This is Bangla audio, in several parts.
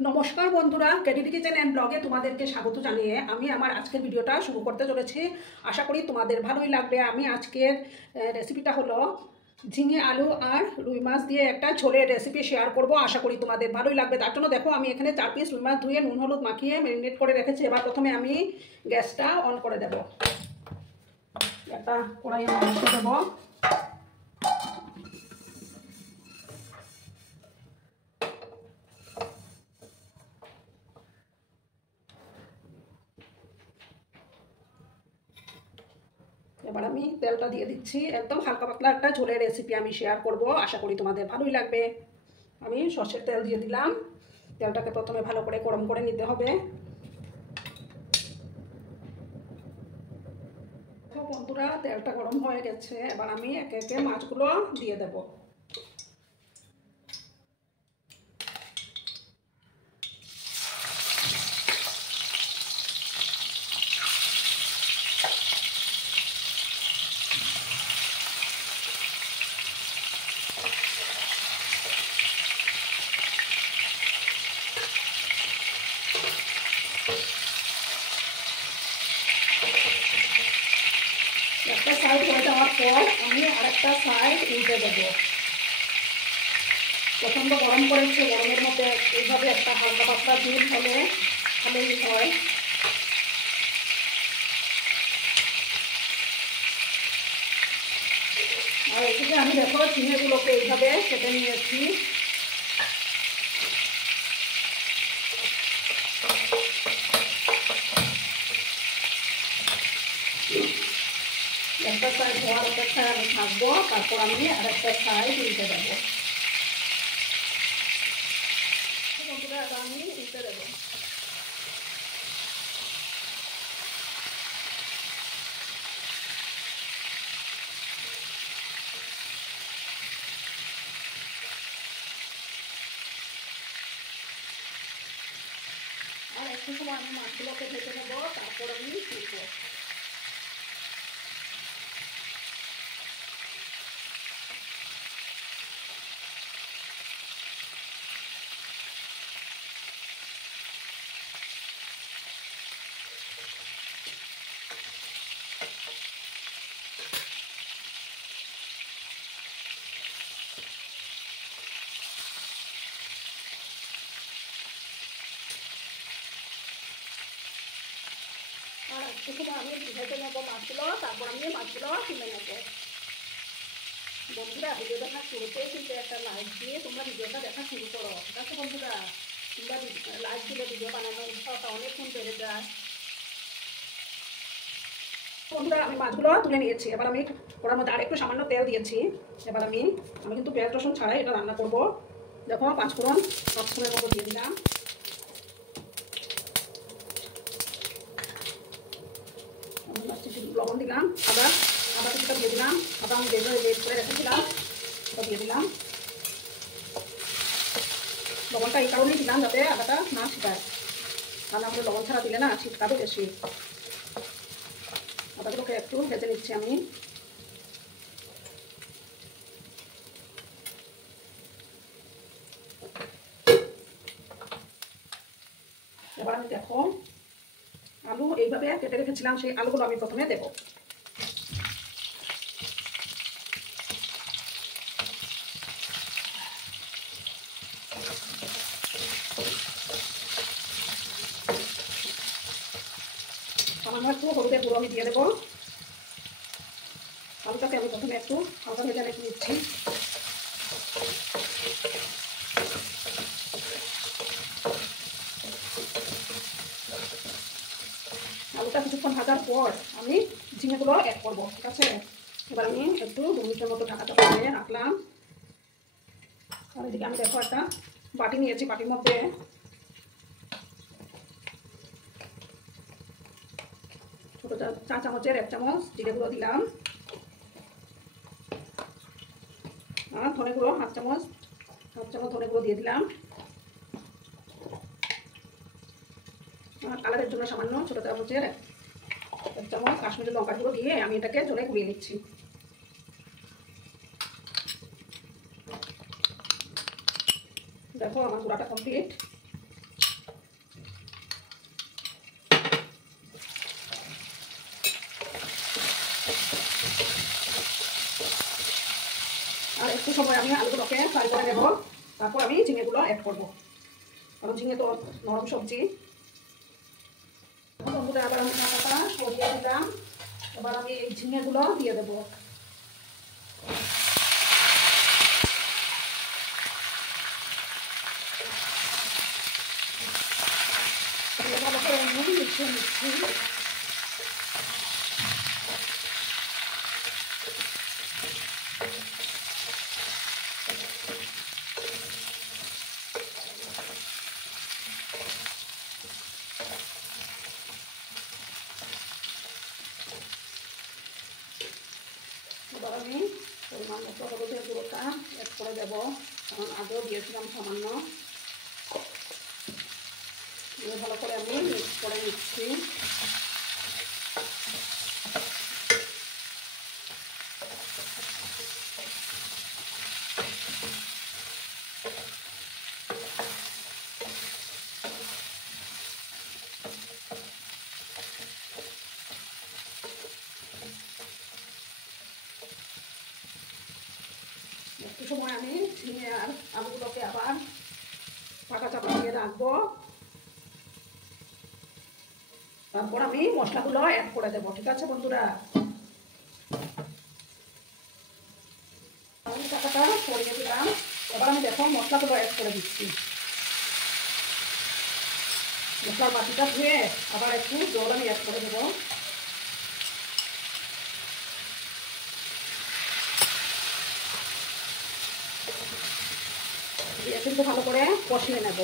নমস্কার বন্ধুরা, কেডিডি কিচেন অ্যান্ড ব্লগে তোমাদেরকে স্বাগত জানিয়ে আমি আমার আজকের ভিডিওটা শুরু করতে চলেছি। আশা করি তোমাদের ভালোই লাগবে। আমি আজকের রেসিপিটা হলো ঝিঙে আলু আর রুই মাছ দিয়ে একটা ঝোলের রেসিপি শেয়ার করব। আশা করি তোমাদের ভালোই লাগবে। তার জন্য দেখো, আমি এখানে 4 পিস রুই মাছ ধুয়ে নুন হলুদ মাখিয়ে ম্যারিনেট করে রেখেছি। এবার প্রথমে আমি গ্যাসটা অন করে দেব। একটা কড়াইয়ে মাংস দেবো। এবার আমি তেলটা দিয়ে দিচ্ছি। একদম হালকা পাতলা একটা ঝোলের রেসিপি আমি শেয়ার করব। আশা করি তোমাদের ভালোই লাগবে। আমি সর্ষের তেল দিয়ে দিলাম। তেলটাকে প্রথমে ভালো করে গরম করে নিতে হবে। বন্ধুরা, তেলটা গরম হয়ে গেছে। এবার আমি একে একে মাছগুলো দিয়ে দেব। একটা সাইড হয়ে যাওয়ার পর আমি আরেকটা সাইড উল্টে দেবো। প্রচণ্ড গরম করেছে, গরমের মধ্যে এইভাবে একটা হালকা পাতলা ঝোল হলে ভালোই হয়। আর এদিকে আমি দেখো ঝিঙেগুলোকে এইভাবে কেটে নিয়েছি। একটা সাইড হওয়ার অপেক্ষায় আমি থাকবো, তারপর আমি আরেকটা সাইড উল্টে দেবো। বন্ধুরা, আমি উল্টে দেবো। আর একটু সময় আমি মাছগুলোকে ভেজে নেবো, তারপর আমি তুলবো। আর একটু সময় আমি ভেজে নেবো মাছগুলো, তারপর আমি মাছগুলো তুলে নেবো। বন্ধুরা, ভিডিও দেখা শুরুতেই কিন্তু একটা লাইক দিয়ে তোমরা ভিডিওটা দেখা শুরু করো, ঠিক আছে বন্ধুরা? তোমরা লাইক দিলে ভিডিও বানানোর উৎসাহটা অনেকক্ষণ বেড়ে যায়। বন্ধুরা, আমি মাছগুলো তুলে নিয়েছি। এবার আমি ওর মধ্যে আরেকটু সামান্য তেল দিয়েছি। এবার আমি কিন্তু পেঁয়াজ রসুন ছাড়াই এটা রান্না করবো। দেখো, পাঁচফোড়নের মতো দিয়ে দিলাম। লবণ দিলাম। আদা কিছুটা দিয়ে দিলাম। আদা আমি যেগুলো রেড করে রেখেছিলাম ওটা দিয়ে দিলাম। লবণটা এই কারণেই দিলাম যাতে আদাটা না ছিটায়, তা না হলে লবণ ছাড়া দিলে না ছিটকাবে বেশি। আদাগুলোকে একটু ভেজে নিচ্ছি আমি। এবার আমি দেখো আলু এইভাবে কেটে রেখেছিলাম, সেই আলুগুলো আমি প্রথমে দেবো। সামান্য একটু হলুদের গুঁড়ো আমি দিয়ে দেবো। আলুটাকে আমি প্রথমে একটু হালকা ভেজে রেখে নিচ্ছি। আলুটা কিছুক্ষণ ভাজার পর আমি ঝিঙেগুলো অ্যাড করবো, ঠিক আছে? এবার আমি একটু 2 মিনিটের মতো ঢাকাটা দিয়ে রাখলাম। আর এদিকে আমি দেখো একটা বাটি নিয়েছি। বাটির মধ্যে ছোটো চা চামচের 1 চামচ জিরে গুঁড়ো দিলাম। আর ধনে গুঁড়ো হাফ চামচ ধনে গুঁড়ো দিয়ে দিলাম। আর কালারের জন্য সামান্য ছোটো চামচের 1 চামচ কাশ্মীরি লঙ্কা গুঁড়ো দিয়ে আমি এটাকে জলে গুলিয়ে নিচ্ছি। দেখো, আমার গুঁড়াটা কমপ্লিট। সময় আমি আলুগুলোকে ফ্রাই করে নেব, তারপর আমি ঝিঙেগুলো অ্যাড করবো, কারণ ঝিঙে তো নরম সবজি। বন্ধুরা আবার আমি ঢাকাটা সরিয়ে দিলাম, এবার আমি এই ঝিঙেগুলো দিয়ে দেবো। ভালো করে আমি মিশিয়ে নিচ্ছি। এবার আমি পরিমাণ মতো হলুদের গুঁড়োটা অ্যাড করে দেবো, কারণ আগেও দিয়েছিলাম সামান্য। ভালো করে আমি মিক্স করে নিচ্ছি। একটু সময় আমি ঝিঙে আর আলুগুলোকে আবার ঢাকা চাপা দিয়ে রাখবো, তারপর আমি মশলাগুলো অ্যাড করে দেবো। ঠিক আছে বন্ধুরা, আমি ঢাকাটা সরিয়ে দিলাম, এবার আমি দেখো মশলাগুলো অ্যাড করে দিচ্ছি। মশলার বাটিটা ধুয়ে আবার একটু জল আমি অ্যাড করে দেবো। দিয়ে কিন্তু ভালো করে কষিয়ে নেব।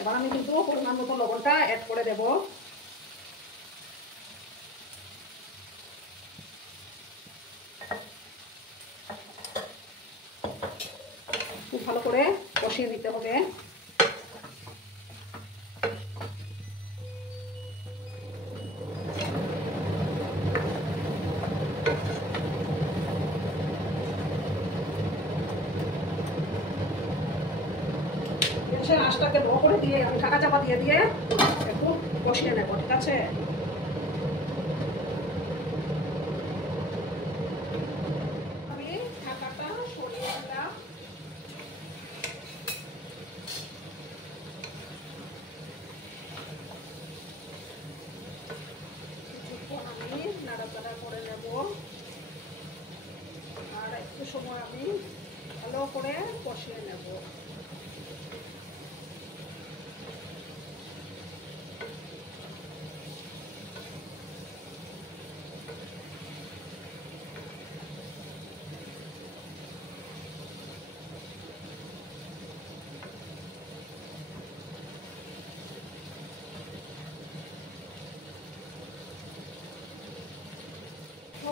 এবার আমি কিন্তু পরিমাণ মতো লবণটা অ্যাড করে দেব। খুব ভালো করে কষিয়ে নিতে হবে। আঁচটাকে লো করে দিয়ে আমি ঢাকা চাপা দিয়ে দিয়ে একটু কষিয়ে নেব। ঠিক আছে, আমি ঢাকাটা সরিয়ে দিলাম। আমি নাড়াচাড়া করে নেব, আর একটু সময় আমি ভালো করে কষিয়ে নেব।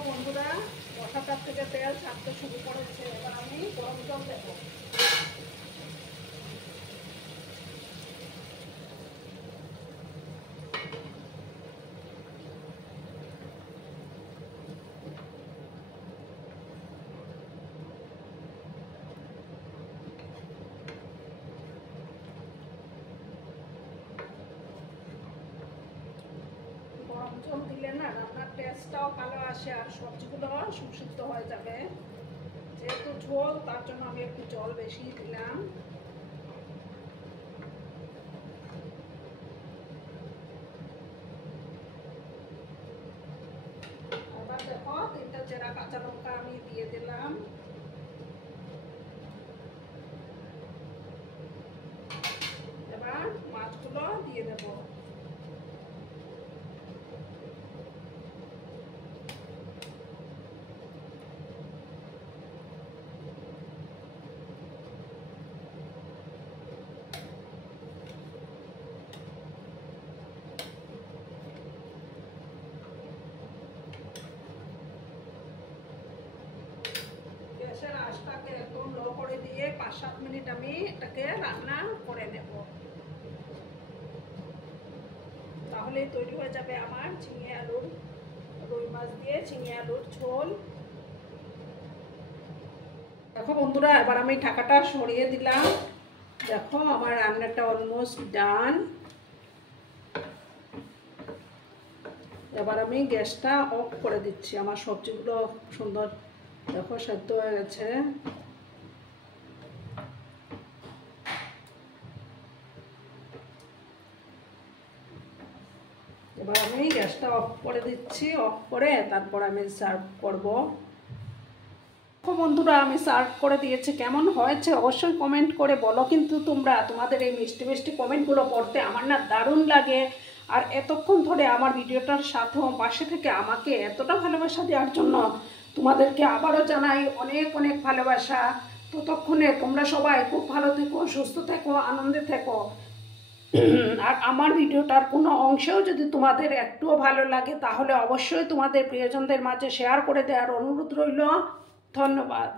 বন্ধুরা, কষাটার থেকে তেল ছাড়তে শুরু করেছে, এবার আমি গরম জল দেব। গরম জল দিলে না রান্নার টেস্টটাও ভালো আসে, আর সবজিগুলো সুসিদ্ধ হয়ে যাবে। যেহেতু ঝোল, তার জন্য আমি একটু জল বেশি দিলাম। আবার দেখো 3টা চেরা কাঁচা লঙ্কা আমি দিয়ে দিলাম। এবার মাছগুলো দিয়ে দেবো। গ্যাসের আঁচটাকে একদম লো করে দিয়ে 5-7 মিনিট আমি এটাকে রান্না করে নেব, তাহলেই তৈরি হয়ে যাবে আমার ঝিঙে আলুর, রুই মাছ দিয়ে ঝিঙে আলুর ঝোল। দেখো বন্ধুরা, এবার আমি ঢাকাটা সরিয়ে দিলাম। দেখো আমার রান্নাটা অলমোস্ট ডান। এবার আমি গ্যাসটা অফ করে দিচ্ছি। আমার সবজিগুলো সুন্দর দেখো সেদ্ধ হয়ে গেছে। এবার আমি গ্যাসটা অফ করে দিচ্ছি। অফ করে তারপর আমি সার্ভ করব। বন্ধুরা আমি সার্ভ করে দিয়েছি। কেমন হয়েছে অবশ্যই কমেন্ট করে বলো কিন্তু তোমরা। তোমাদের এই মিষ্টি মিষ্টি কমেন্টগুলো পড়তে আমার না দারুণ লাগে। আর এতক্ষণ ধরে আমার ভিডিওটার সাথেও পাশে থেকে আমাকে এতটা ভালোবাসা দেওয়ার জন্য তোমাদেরকে আবারও জানাই অনেক অনেক ভালোবাসা। ততক্ষণে তোমরা সবাই খুব ভালো থেকো, সুস্থ থেকো, আনন্দে থেকো। আর আমার ভিডিওটার কোনো অংশেও যদি তোমাদের একটুও ভালো লাগে তাহলে অবশ্যই তোমাদের প্রিয়জনদের মাঝে শেয়ার করে দেওয়ার অনুরোধ রইল। ধন্যবাদ।